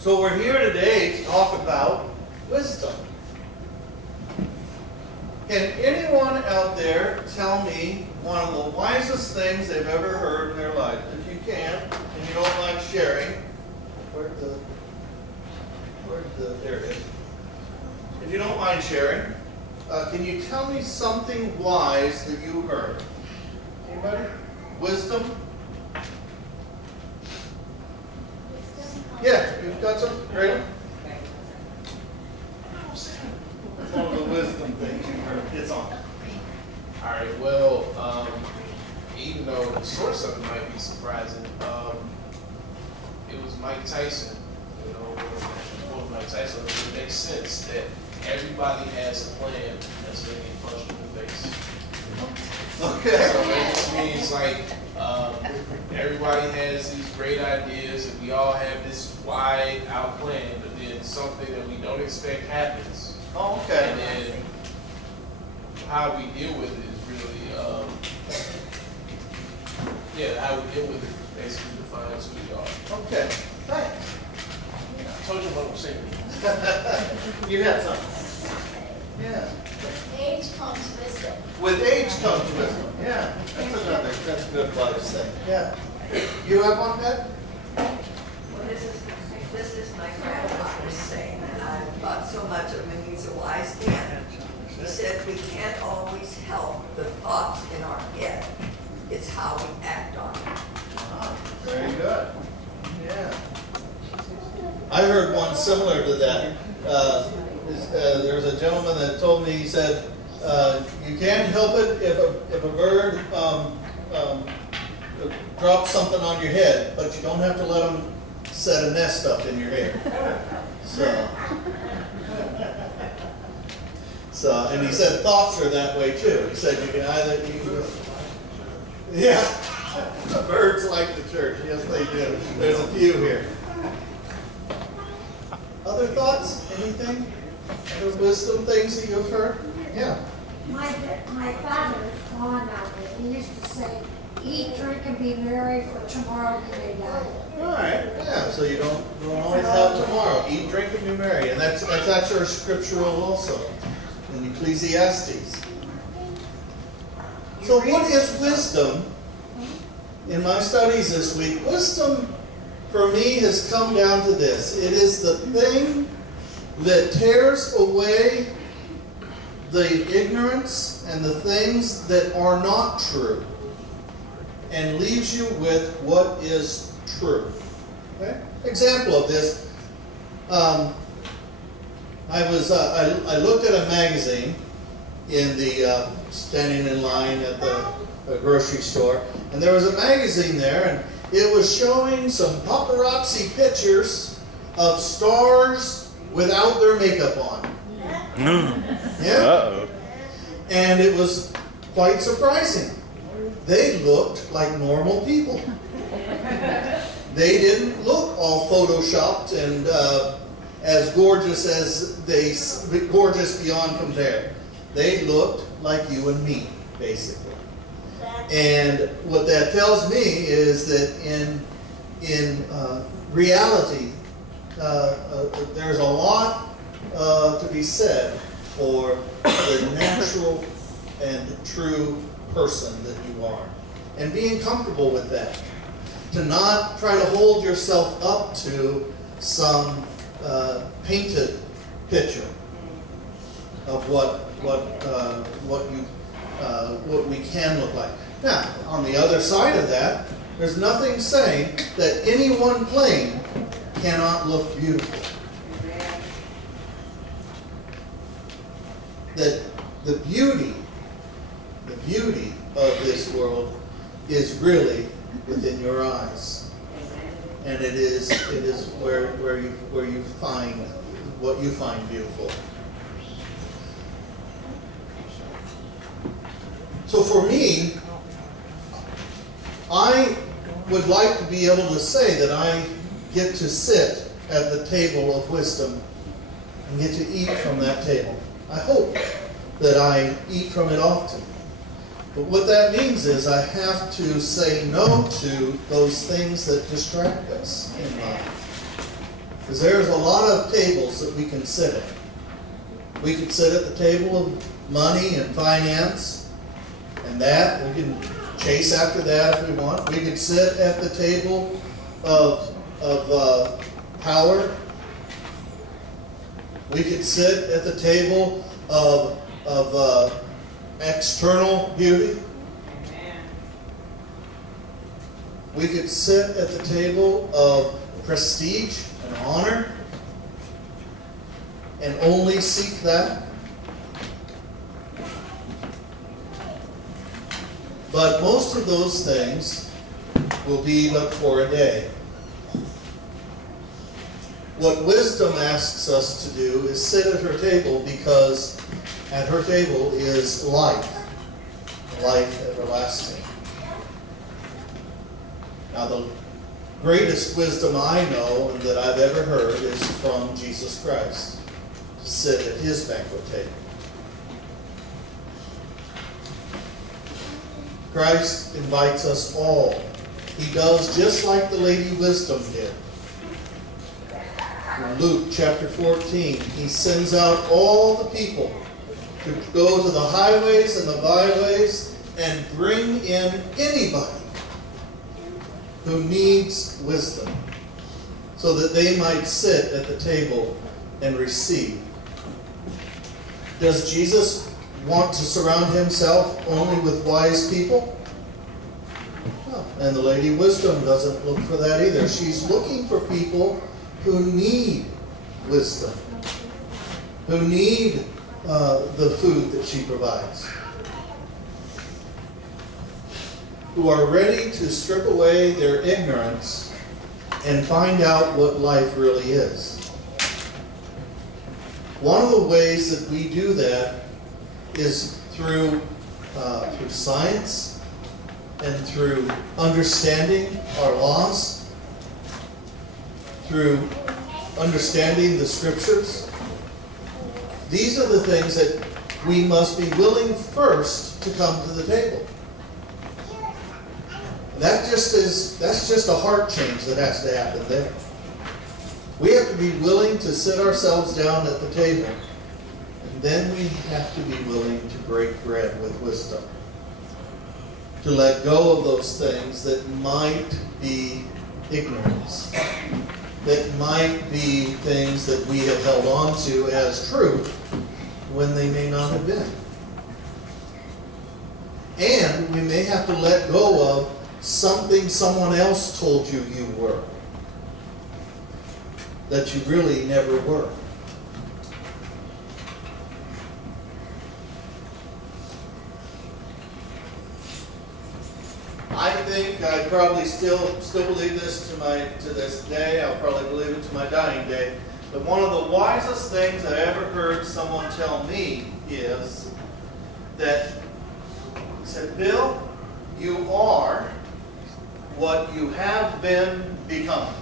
So we're here today to talk about wisdom. Can anyone out there tell me one of the wisest things they've ever heard in their life? If you can, and you don't mind sharing, there it is. If you don't mind sharing, can you tell me something wise that you heard? Anybody? Wisdom? Yeah, you've got some? Great. One of the wisdom things you heard. It's on. All right, well, even though the source of it might be surprising, it was Mike Tyson. You know, it Mike Tyson. It makes sense that everybody has a plan that's going to get punched in the face. Okay. So it just means like everybody has these great ideas, and we all have this wide out plan, but then something that we don't expect happens. Oh, okay. And then how we deal with it is really, how we deal with it basically defines who we are. Okay, thanks. I told you what I'm saying. You had something. Yeah. With age comes wisdom. With age comes wisdom. Yeah, that's a good wise thing. Yeah. You have one, Dad? Well, this is my grandfather saying, and I thought so much of him. He's a wise man. He said we can't always help the thoughts in our head. It's how we act on them. Ah, very good. Yeah. I heard one similar to that. There's a gentleman that told me, he said, you can't help it if a bird drops something on your head, but you don't have to let them set a nest up in your hair. So, and he said thoughts are that way too. He said you can either, birds like the church. Yes, they do. There's a few here. Other thoughts? Anything? Other wisdom things that you've heard? Yeah. My father was fond of it. He used to say, eat, drink, and be merry, for tomorrow you may die. All right. Yeah. So you don't always have tomorrow. Eat, drink, and be merry, and that's actually scriptural also in Ecclesiastes. So what is wisdom? In my studies this week, wisdom for me has come down to this. It is the thing that tears away the ignorance and the things that are not true and leaves you with what is true. Okay? Example of this, I looked at a magazine in the standing in line at the grocery store, and there was a magazine there, and it was showing some paparazzi pictures of stars without their makeup on. Yeah. Uh-oh. And it was quite surprising. They looked like normal people. They didn't look all photoshopped and as gorgeous gorgeous beyond compare. They looked like you and me, basically. And what that tells me is that in reality, there's a lot to be said for the natural and true person that you are, and being comfortable with that. To not try to hold yourself up to some painted picture of what we can look like. Now, on the other side of that, there's nothing saying that any one plane cannot look beautiful. That the beauty of this world is really within your eyes, and it is where you find what you find beautiful. So for me, I would like to be able to say that I get to sit at the table of wisdom and get to eat from that table. I hope that I eat from it often. But what that means is I have to say no to those things that distract us in life. Because there's a lot of tables that we can sit at. We could sit at the table of money and finance, and that we can chase after that if we want. We could sit at the table of power. We could sit at the table of external beauty. We could sit at the table of prestige and honor and only seek that. But most of those things will be but for a day. What wisdom asks us to do is sit at her table, because at her table is life, life everlasting. Now, the greatest wisdom I know and that I've ever heard is from Jesus Christ, to sit at his banquet table. Christ invites us all. He does just like the Lady Wisdom did. In Luke chapter 14, he sends out all the people to go to the highways and the byways and bring in anybody who needs wisdom, so that they might sit at the table and receive. Does Jesus want to surround himself only with wise people? No. And the Lady Wisdom doesn't look for that either. She's looking for people who need wisdom, who need the food that she provides, who are ready to strip away their ignorance and find out what life really is. One of the ways that we do that is through science and through understanding our laws, through understanding the scriptures. These are the things that we must be willing first to come to the table. That's just a heart change that has to happen there. We have to be willing to sit ourselves down at the table, and then we have to be willing to break bread with wisdom, to let go of those things that might be ignorance, that might be things that we have held on to as truth when they may not have been. And we may have to let go of something someone else told you you were, that you really never were. I think I probably still believe this to this day. I'll probably believe it to my dying day. But one of the wisest things I ever heard someone tell me is that, he said, Bill, you are what you have been becoming.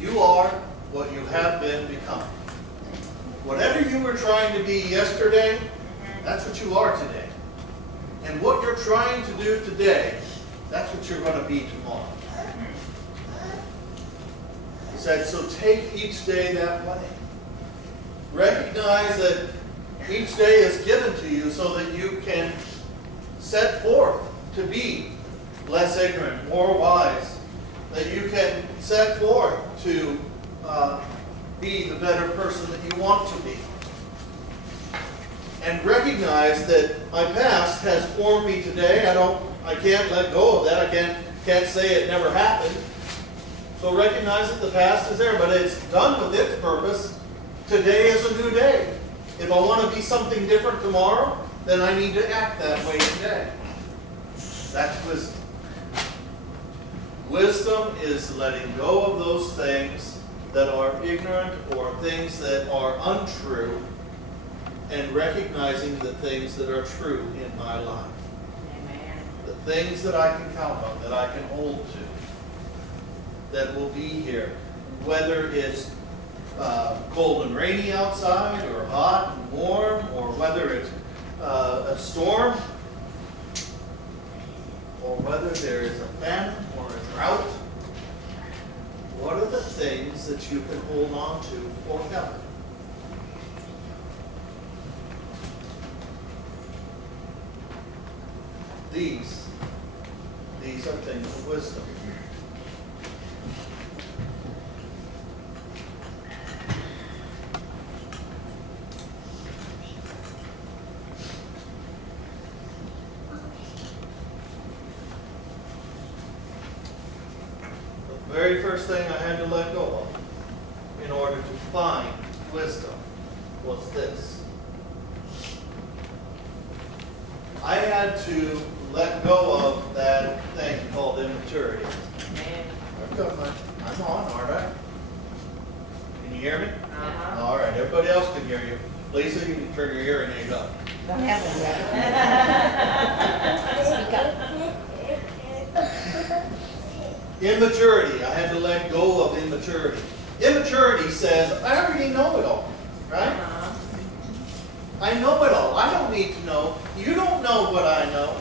You are what you have been becoming. Whatever you were trying to be yesterday, that's what you are today. And what you're trying to do today, that's what you're going to be tomorrow. He said, so take each day that way. Recognize that each day is given to you so that you can set forth to be less ignorant, more wise. That you can set forth to be the better person that you want to be. And recognize that my past has formed me today. I can't let go of that. I can't say it never happened. So recognize that the past is there, but it's done with its purpose. Today is a new day. If I want to be something different tomorrow, then I need to act that way today. That's wisdom. Wisdom is letting go of those things that are ignorant or things that are untrue, and recognizing the things that are true in my life. Amen. The things that I can count on, that I can hold to, that will be here. Whether it's cold and rainy outside, or hot and warm, or whether it's a storm, or whether there is a famine or a drought. What are the things things that you can hold on to forever. These are things of wisdom. The very first thing I had to let go of in order to find wisdom was this. I had to let go of that thing called immaturity. I'm on, aren't I? Can you hear me? Uh-huh. All right, everybody else can hear you. Lisa, you can turn your hearing aid up. Don't have one yet. Immaturity. I had to let go of immaturity. Immaturity says, I already know it all, right? Uh-huh. I know it all. I don't need to know. You don't know what I know.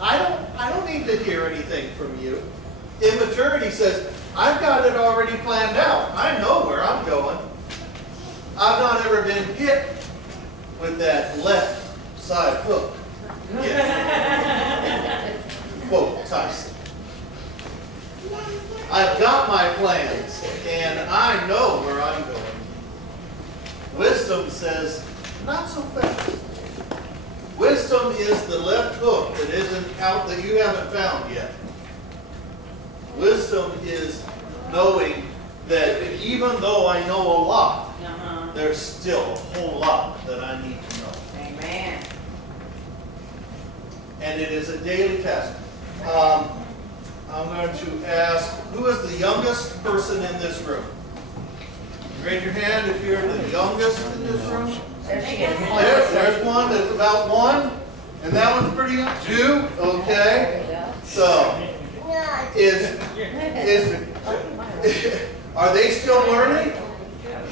I don't need to hear anything from you. Immaturity says, I've got it already planned out. I know where I'm going. I've not ever been hit with that left side hook yet. Quote Tyson. I've got my plans, and I know where I'm going. Wisdom says, not so fast. Wisdom is the left hook that isn't out, that you haven't found yet. Wisdom is knowing that even though I know a lot, there's still a whole lot that I need to know. Amen. And it is a daily task. I'm going to ask, who is the youngest person in this room? Raise your hand if you're the youngest in this room. There's one that's about 1, and that one's pretty young. 2, okay. So, are they still learning?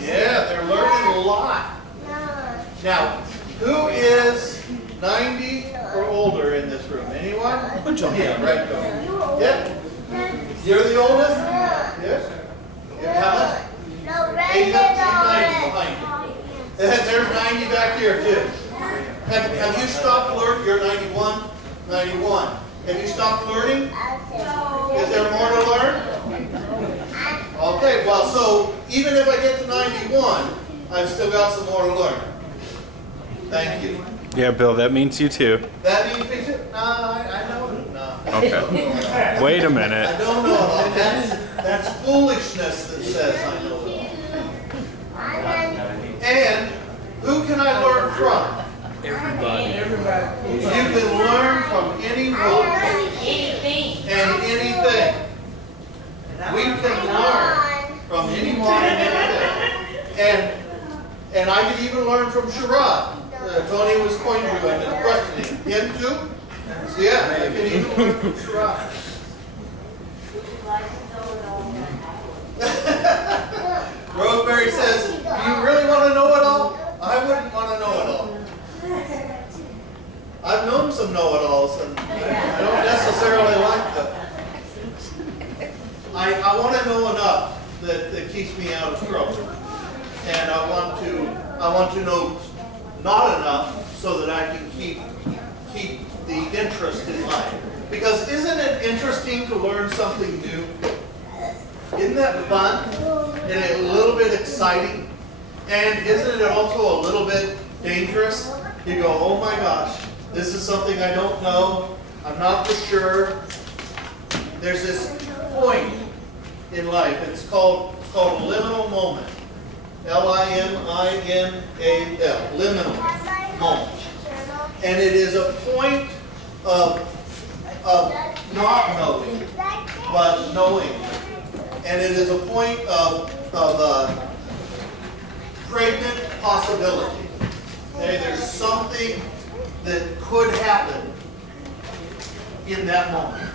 Yeah, they're learning a lot. Now, who is 90 or older in this room? Anyone? Yeah, right there. Yep. You're the oldest? Yes. How much? 90 behind you. There's 90 back here too. Have you stopped learning? You're 91? 91. Have you stopped learning? Is there more to learn? Okay, well, so even if I get to 91, I've still got some more to learn. Thank you. Yeah, Bill, that means you too. That means me too? No, I know it. No. Okay. Wait a minute. I don't know it all. That's foolishness that says I know it all. And who can I learn from? Everybody. You can learn from anyone and anything. We can learn from anyone and anything. And I can even learn from Sherrod. Tony was pointing to him and questioning him too. So yeah, I can even learn from Sherrod. Rosemary says, do you really want to know it all? I wouldn't want to know it all. I've known some know-it-alls, and I don't necessarily like them. I want to know enough that keeps me out of trouble. And I want to know not enough so that I can keep the interest in life. Because isn't it interesting to learn something new? Isn't that fun? And a little bit exciting? And isn't it also a little bit dangerous? You go, oh my gosh, this is something I don't know. I'm not for sure. There's this point in life. It's called a liminal moment. Liminal. Liminal moment. And it is a point of not knowing, but knowing. And it is a point of pregnant possibility. Okay, there's something that could happen in that moment.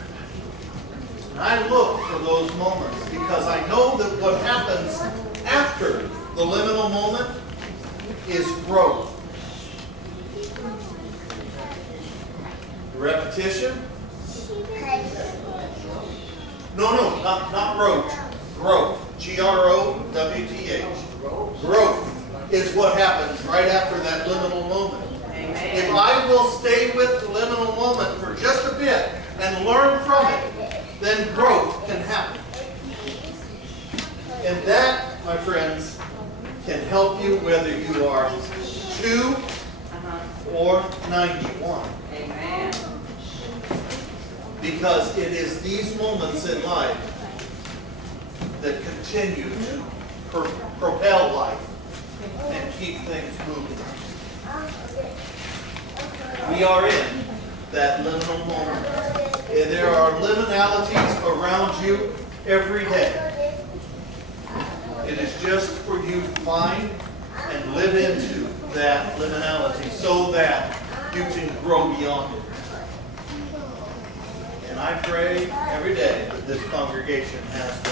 And I look for those moments because I know that what happens after the liminal moment is growth. Repetition? No, not rote. Growth. G-R-O-W-T-H. Growth is what happens right after that liminal moment. If I will stay with the liminal moment for just a bit and learn from it, then growth can happen. And that, my friends, can help you whether you are 2 or 91. Amen. Because it is these moments in life that continue to propel life and keep things moving. We are in that liminal moment. And there are liminalities around you every day. It is just for you to find and live into that liminality so that you can grow beyond it. And I pray every day that this congregation has the